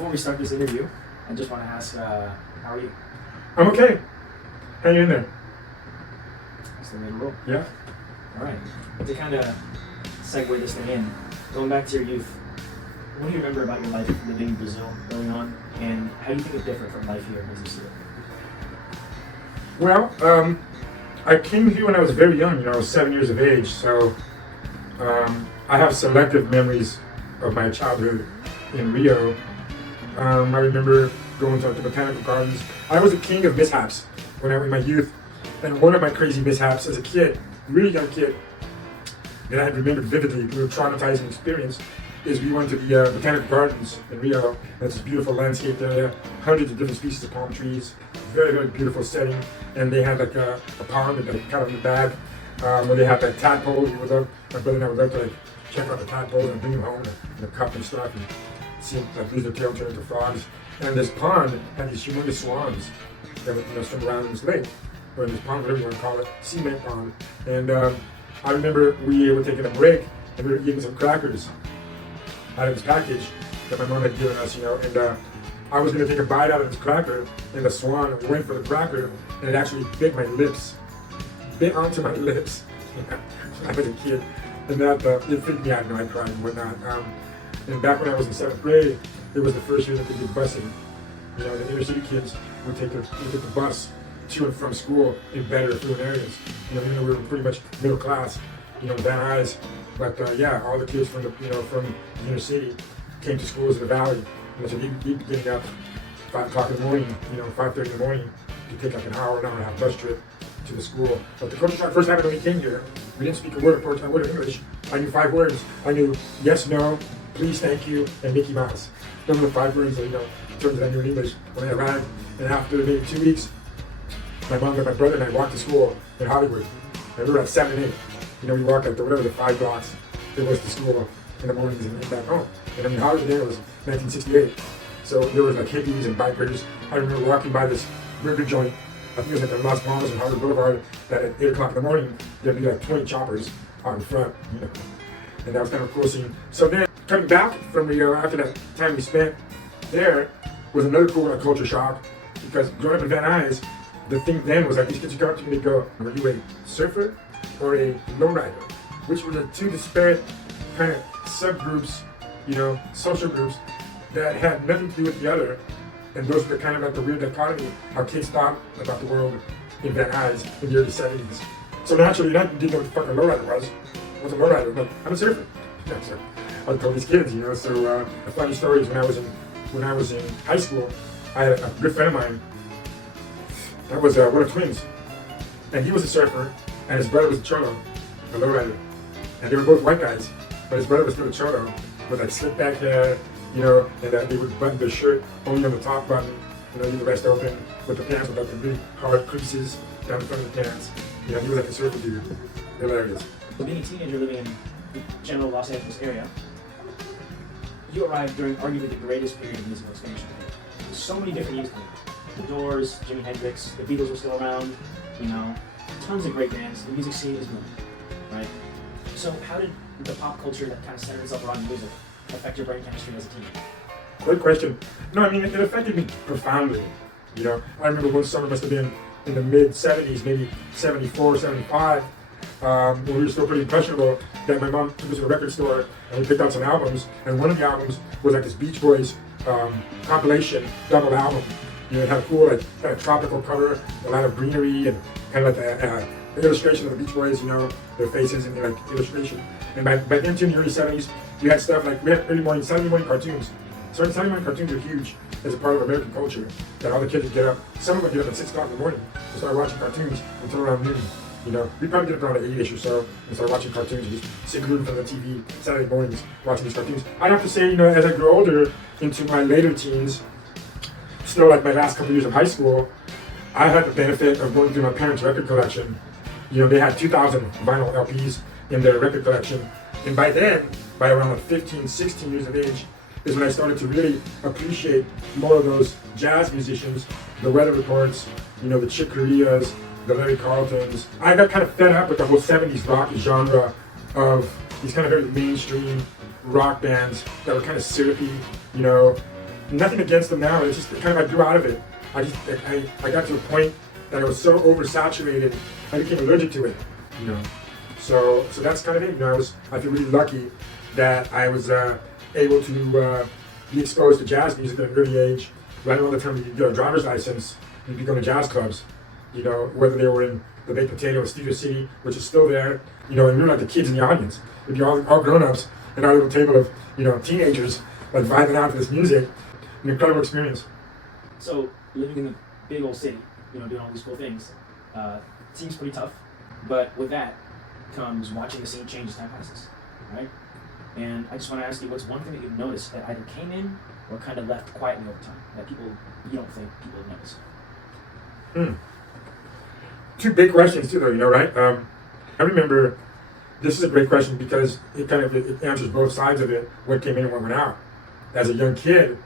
before we start this interview, I just want to ask, how are you? I'm okay. Hang in there. That's the way to roll. Yeah. All right. To kind of segue this thing in, going back to your youth, what do you remember about your life living in Brazil early on, and how do you think it differed from life here as you see it? Well, I came here when I was very young. I was 7 years of age, so I have selective memories of my childhood in Rio. I remember going to the botanical gardens. I was a king of mishaps when I was in my youth, and one of my crazy mishaps as a kid, really young kid, that I remembered vividly, a traumatizing experience, is we went to the botanical gardens in Rio. It's this beautiful landscape area, hundreds of different species of palm trees, very, very beautiful setting. And they had like a pond with like kind of in the bag, where they had like tadpoles. My brother and I would love to like check out the tadpoles and bring them home in a cup and stuff, and see them like lose their tail, turn into frogs. And this pond had these humongous swans that would swim around in this lake, or in this pond, whatever you want to call it, cement pond. And I remember we were taking a break and we were eating some crackers out of this package that my mom had given us, and I was going to take a bite out of this cracker, and the swan went for the cracker, and it actually bit my lips, bit onto my lips. I was a kid, and that it freaked me out, I cried and whatnot. And back when I was in 7th grade, it was the first year that they did busing. The inner city kids would take the bus to and from school in better affluent areas. Even though we were pretty much middle class, Van Nuys. But yeah, all the kids from the inner city came to schools in the valley. So they'd be getting up 5 o'clock in the morning, 5:30 in the morning, to take like an hour and a half bus trip to the school. But the culture shock, first time when we came here, we didn't speak a word of English. I knew 5 words. I knew yes, no, please, thank you, and Mickey Mouse. Those were the 5 words that, terms that I knew in English when I arrived. And after maybe 2 weeks, my mom and my brother and I walked to school in Hollywood. And we were at 7 and 8. We walked like the 5 blocks there was to school in the mornings and back home. And in Hollywood there was 1968. So there was like hippies and bikers. I remember walking by this burger joint, I think it was like the Las Palmas and Hollywood Boulevard, that at 8 o'clock in the morning, there'd be like 20 choppers out in front, And that was kind of a cool scene. So then, coming back from Rio, after that time we spent there, was another cool culture shock, because growing up in Van Nuys, the thing then was like, these kids would come up to me and go, are you a surfer or a lowrider? Which were the 2 disparate kind of subgroups, social groups that had nothing to do with the other. And those were kind of like the weird dichotomy, how kids thought about the world in Van Nuys in the early 70s. So naturally, I didn't know what the fucking lowrider was. I was a lowrider, but I'm a surfer. So I told these kids, So the funny story is when I was in high school, I had a good friend of mine that was one of twins. And he was a surfer, and his brother was a cholo, a lowrider. And they were both white guys, but his brother was still a cholo with like slick back hair, and they would button their shirt only on the top button, leave the rest open, with the pants with like the really hard creases down the front of the pants. He was like a surfer dude. Hilarious. Being a teenager living in the general Los Angeles area, you arrived during arguably the greatest period of musical expansion. There's so many different music groups. The Doors, Jimi Hendrix, the Beatles were still around, tons of great bands. The music scene is moving, right? So how did the pop culture that kind of centered itself around music affect your brain chemistry as a teen? Great question. No, it affected me profoundly. I remember one summer must have been in the mid-70s, maybe 74, 75, when we were still pretty impressionable, that my mom took us to a record store and we picked out some albums, and one of the albums was like this Beach Boys compilation double album. It had a cool, like, kind of tropical cover, a lot of greenery, and kind of like the illustration of the Beach Boys, their faces and like illustration. And by then, in the early 70s, you had stuff like, we had Saturday morning cartoons. Saturday morning cartoons were huge as a part of American culture, that all the kids would get up. Some of them would get up at 6 o'clock in the morning and start watching cartoons until around noon. We'd probably get up around 8-ish or so and start watching cartoons and just sit glued in front of the TV Saturday mornings watching these cartoons. I'd have to say, as I grew older into my later teens, still like my last couple years of high school, I had the benefit of going through my parents' record collection. They had 2,000 vinyl LPs in their record collection. And by then, by around 15, 16 years of age, is when I started to really appreciate more of those jazz musicians, the Weather Reports, the Chick Coreas, the Larry Carltons. I got kind of fed up with the whole 70s rock genre of these kind of very mainstream rock bands that were kind of syrupy, nothing against them now. It's just kind of I grew out of it. I got to a point that I was so oversaturated, I became allergic to it. You know, so that's kind of it. You know, I feel really lucky that I was able to be exposed to jazz music at an early age. Right around the time you get a driver's license, you'd be going to jazz clubs. You know, whether they were in the Baked Potato or Studio City, which is still there. You know, and we were like the kids in the audience. We'd be all grown-ups at our little table of, you know, teenagers, like vibing out to this music. An incredible experience. So living in a big old city, you know, doing all these cool things, seems pretty tough. But with that comes watching the scene change as time passes, right? And I just want to ask you, what's one thing that you've noticed that either came in or kind of left quietly over time that you don't think people have noticed? Two big questions too, though. You know, right? I remember this is a great question because it answers both sides of it. What came in and what went out. As a young kid,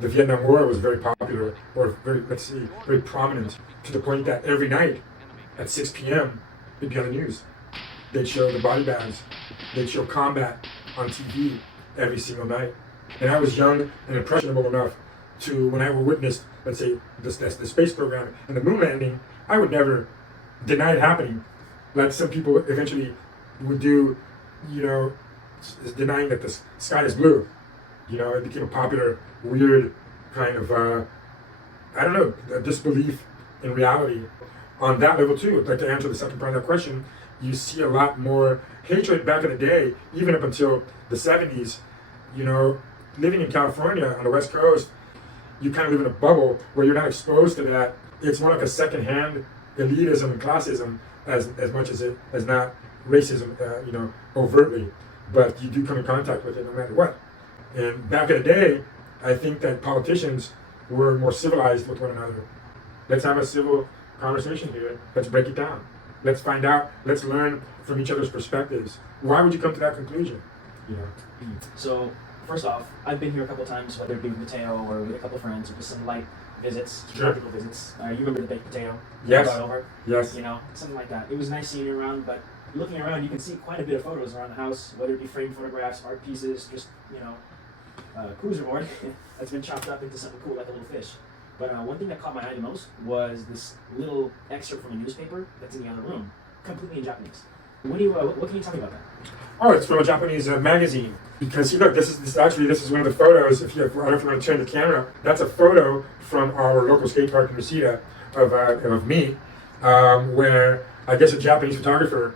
the Vietnam War was very popular, or very prominent, to the point that every night at 6 p.m. it'd be on the news. They'd show the body bags. They'd show combat on TV every single night. And I was young and impressionable enough to, when I witnessed, let's say, the space program and the moon landing, I would never deny it happening. Like some people eventually would do, you know, denying that the sky is blue. You know, it became a popular, weird kind of, I don't know, a disbelief in reality. On that level too, like to answer the second part of that question, you see a lot more hatred back in the day, even up until the 70s. You know, living in California on the West Coast, you kind of live in a bubble where you're not exposed to that. It's more like a secondhand elitism and classism as much as not racism, you know, overtly. But you do come in contact with it no matter what. And back in the day, I think that politicians were more civilized with one another. Let's have a civil conversation here. Let's break it down. Let's find out. Let's learn from each other's perspectives. Why would you come to that conclusion? You know. So first off, I've been here a couple of times, whether it be with Mateo or with a couple of friends, or just some light visits, practical visits. You remember the Baked Potato? Yes. Brought over? Yes. You know, something like that. It was nice seeing you around, but looking around, you can see quite a bit of photos around the house, whether it be framed photographs, art pieces, just, you know, cruiser board that's been chopped up into something cool like a little fish. But one thing that caught my eye the most was this little excerpt from a newspaper that's in the other room, completely in Japanese. What can you tell me about that? Oh, it's from a Japanese magazine. Because look, this is one of the photos. I don't know if you want to turn the camera. That's a photo from our local skate park in Reseda of me, where I guess a Japanese photographer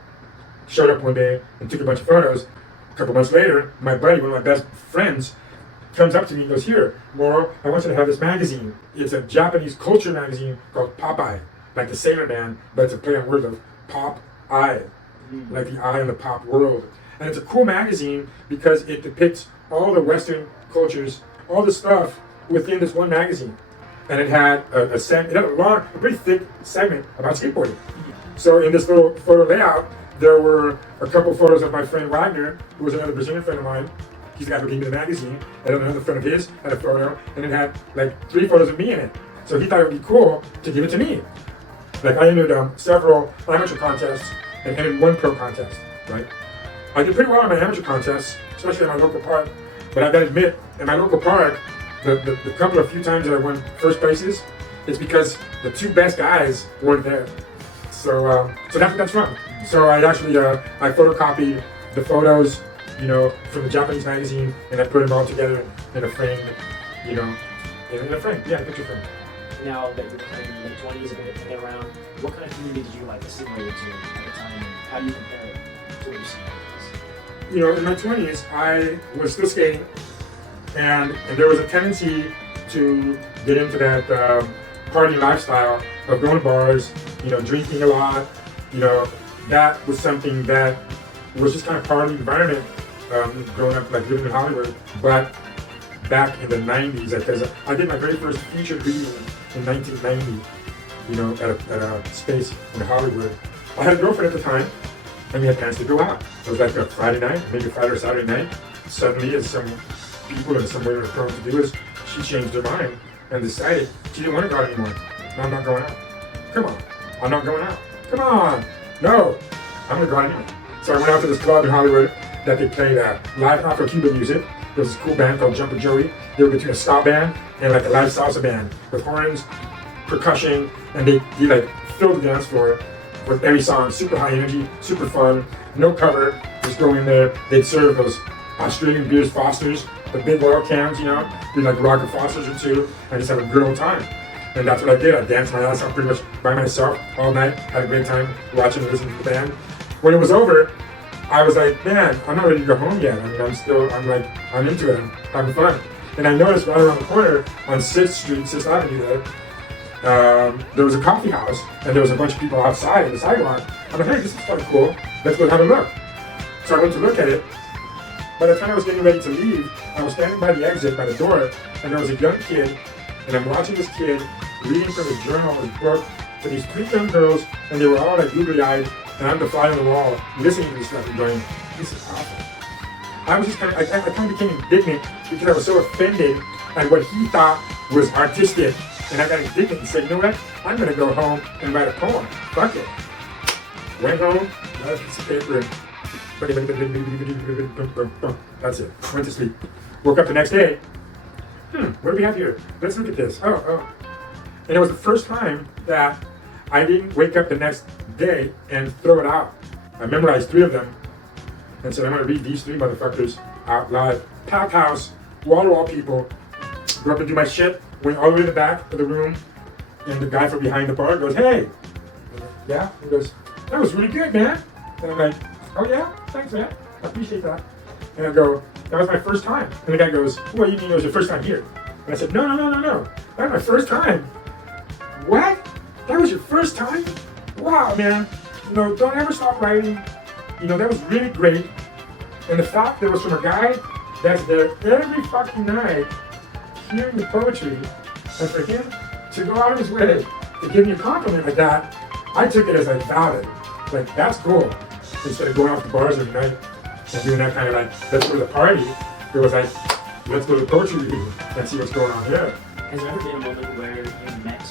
showed up one day and took a bunch of photos. A couple months later, my buddy, one of my best friends, comes up to me and goes, "Here, Moro, I want you to have this magazine. It's a Japanese culture magazine called Popeye, like the Sailor Man, but it's a play on words of pop-eye, like the eye in the pop world. And it's a cool magazine because it depicts all the Western cultures, all the stuff within this one magazine. And it had a pretty thick segment about skateboarding. So in this little photo layout, there were a couple photos of my friend Wagner, who was another Brazilian friend of mine. He's the guy who gave me the magazine. And another friend of his had a photo, and it had like 3 photos of me in it. So he thought it would be cool to give it to me. Like I entered several amateur contests and entered one pro contest, right? I did pretty well in my amateur contests, especially in my local park. But I gotta admit, in my local park, the couple of few times that I won first places, it's because the 2 best guys weren't there. So that's what that's from. So I actually I photocopied the photos, you know, from the Japanese magazine, and I put them all together in a frame, you know, in a frame, yeah, a picture frame. Now that you're kind of in your late 20s, a bit to get around, what kind of community did you like assimilate to at the time, and how do you compare it to what you're seeing nowadays? You know, in my 20s, I was still skating, and there was a tendency to get into that party lifestyle of going to bars, you know, drinking a lot. You know, that was something that was just kind of part of the environment growing up, like living in Hollywood. But back in the 90s, because I did my very first featured video in 1990, you know, at a space in Hollywood. I had a girlfriend at the time, and we had plans to go out. It was like a Friday night, maybe Friday or Saturday night. Suddenly, as some people in some way are prone to do, is she changed her mind and decided she didn't want to go out anymore. No, I'm not going out. Come on, I'm not going out. Come on, no, I'm gonna go out anyway. So I went out to this club in Hollywood that they played live Afro-Cuban music, There was this cool band called Jumper Joey. They were between a ska band and like a live salsa band with horns, percussion, and they like filled the dance floor with every song. Super high energy, super fun, no cover. Just go in there. They'd serve those Australian beers, Fosters, the big oil cans, you know, do like Rocket Fosters or two, and just have a good old time. And that's what I did. I danced my ass off pretty much by myself all night. Had a great time watching and listening to the band. When it was over, I was like, man, I'm not ready to go home yet. I mean, I'm into it. I'm having fun. And I noticed right around the corner on 6th Street, 6th Avenue there was a coffee house, and there was a bunch of people outside on the sidewalk. I'm like, hey, this is kind of cool. Let's go have a look. So I went to look at it. By the time I was getting ready to leave, I was standing by the exit, by the door, and there was a young kid, and I'm watching this kid reading from his journal, his book, to these 3 young girls, and they were all like googly-eyed, and I'm the fly on the wall, listening to this stuff and going, this is awful. I was just kind of, I kind of became indignant because I was so offended at what he thought was artistic, and I got indignant and said, you know what, I'm going to go home and write a poem. Fuck it. Went home, got a piece of paper, and that's it. Went to sleep. Woke up the next day. What do we have here? Let's look at this. Oh. And it was the first time that I didn't wake up the next day and throw it out. I memorized 3 of them and said, I'm going to read these 3 motherfuckers out loud. Packed house, wall-to-wall people. Go up and do my shit. Went all the way to the back of the room. And the guy from behind the bar goes, hey. Yeah? He goes, that was really good, man. And I'm like, oh yeah? Thanks, man. I appreciate that. And I go, that was my first time. And the guy goes, well, you mean it was your first time here? And I said, no. That was my first time. What? That was your first time? Wow, man. You know, don't ever stop writing. You know, that was really great. And the fact that it was from a guy that's there every fucking night hearing the poetry, and for him to go out of his way to give me a compliment like that, I took it as like valid. Like, that's cool. Instead of going out to bars every night and doing that kind of like, let's go to the party, it was like, let's go to the poetry reading and see what's going on here. Has there ever been a moment where you met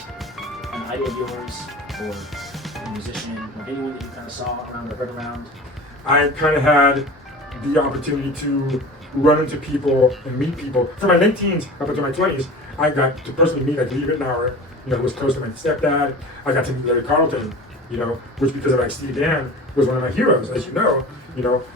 an idol of yours, or a musician, or anyone that you kind of saw around or heard around? I kind of had the opportunity to run into people and meet people. From my late teens up until my 20s, I got to personally meet like Lee Ritenour, you know, who was close to my stepdad. I got to meet Larry Carlton, you know, which because of like Steve Dan was one of my heroes, as you know,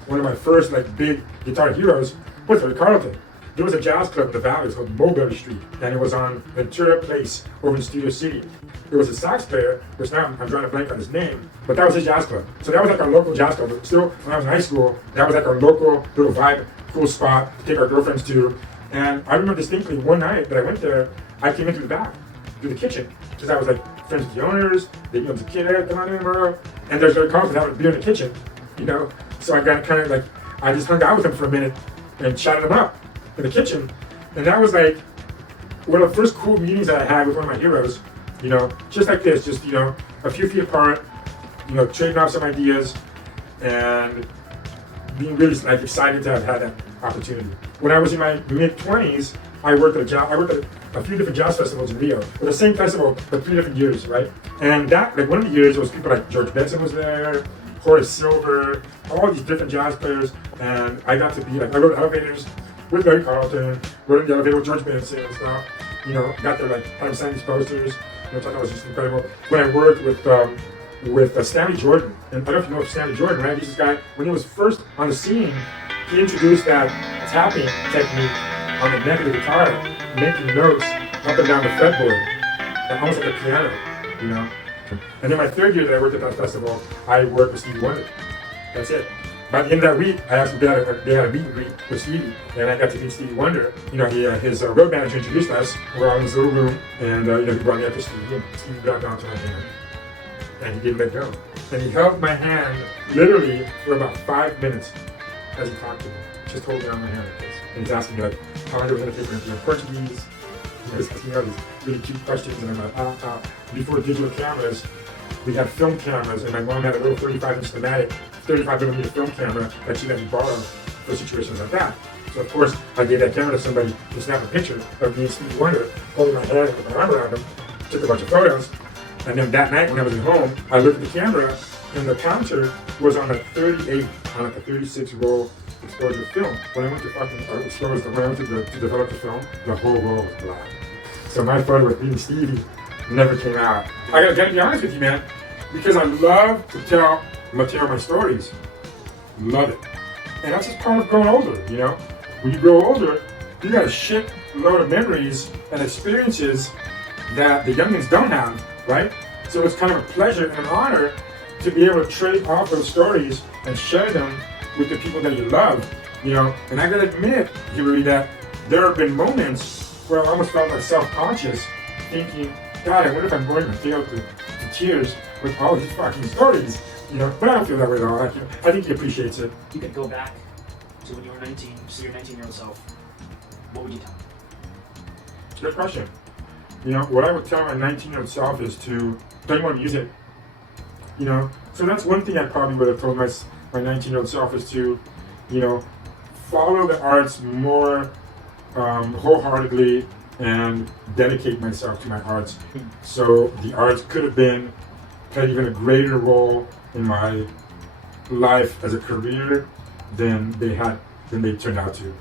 one of my first like big guitar heroes was Larry Carlton. There was a jazz club in the Valley, it's called Mulberry Street, and it was on Ventura Place over in Studio City. There was a sax player, which now I'm drawing a blank on his name, but that was his jazz club. So that was like our local jazz club. But still, when I was in high school, that was like our local little vibe, cool spot to take our girlfriends to. And I remember distinctly one night that I went there, I came in through the back, through the kitchen, because I was like friends with the owners. They, you know, the kid, come on in, bro. And there's Larry Carlton having a beer in the kitchen, you know. So I got kind of like, I just hung out with him for a minute and chatted him up in the kitchen. And that was like one of the first cool meetings that I had with one of my heroes, you know, just like this, just, you know, a few feet apart, you know, trading off some ideas and being really like excited to have had that opportunity. When I was in my mid-20s, I worked at a few different jazz festivals in Rio. But the same festival, but 3 different years, right? And that, like one of the years, there was people like George Benson was there, Horace Silver, all these different jazz players, and I got to be like, I rode elevators with Larry Carlton, rode in the elevator with George Benson and stuff, you know, got there like, had him sign these posters, which I thought was just incredible. When I worked with Stanley Jordan, and I don't know if you know Stanley Jordan, right? He's this guy, when he was first on the scene, he introduced that tapping technique on the neck of the guitar, making notes up and down the fretboard, almost like a piano, you know? And then my 3rd year that I worked at that festival, I worked with Stevie Wonder. That's it. By the end of that week, I actually they had a meet and greet with Stevie, and I got to meet Stevie Wonder. You know, his road manager introduced us. We're all in this little room, and you know, he brought me up to Stevie, and Stevie got down to my hand, and he didn't let go. And he held my hand literally for about 5 minutes as he talked to me, just holding on my hand like this. And he's asking me like, how long it was going to take for him to learn Portuguese. You know, he's asking me all these really cute questions, and I'm like, Before digital cameras, we had film cameras, and my mom had a little 35-inch Cinematic, 35mm film camera that she let me borrow for situations like that. So of course, I gave that camera to somebody to snap a picture of me and Stevie Wonder holding my hand with my arm around him, took a bunch of photos, and then that night when I was at home, I looked at the camera, and the counter was on a 38, on like a 36 roll explored the film. When I went to to develop the film, the whole world was black. So my photo with me and Stevie never came out. I gotta be honest with you, man, because I love to tell my stories. Love it. And that's just part of growing older, you know? When you grow older, you got a shit load of memories and experiences that the youngins don't have, right? So it's kind of a pleasure and an honor to be able to trade off those stories and share them with the people that you love, you know? And I gotta admit, Hillary, that there have been moments where I almost felt like self-conscious, thinking, God, I wonder if I'm going to fail to tears with all these fucking stories, you know? But I don't feel that way at all. I think he appreciates it. You could go back to when you were 19, see your 19-year-old self. What would you tell him? Good question. You know, what I would tell my 19-year-old self is to play more music. You know, so that's one thing I probably would have told my 19-year-old self is to, you know, follow the arts more wholeheartedly and dedicate myself to my arts. So the arts could have played even a greater role in my life as a career than they turned out to.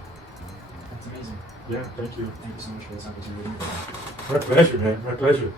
That's amazing. Yeah, thank you. Thank you so much for this opportunity. My pleasure, man. My pleasure.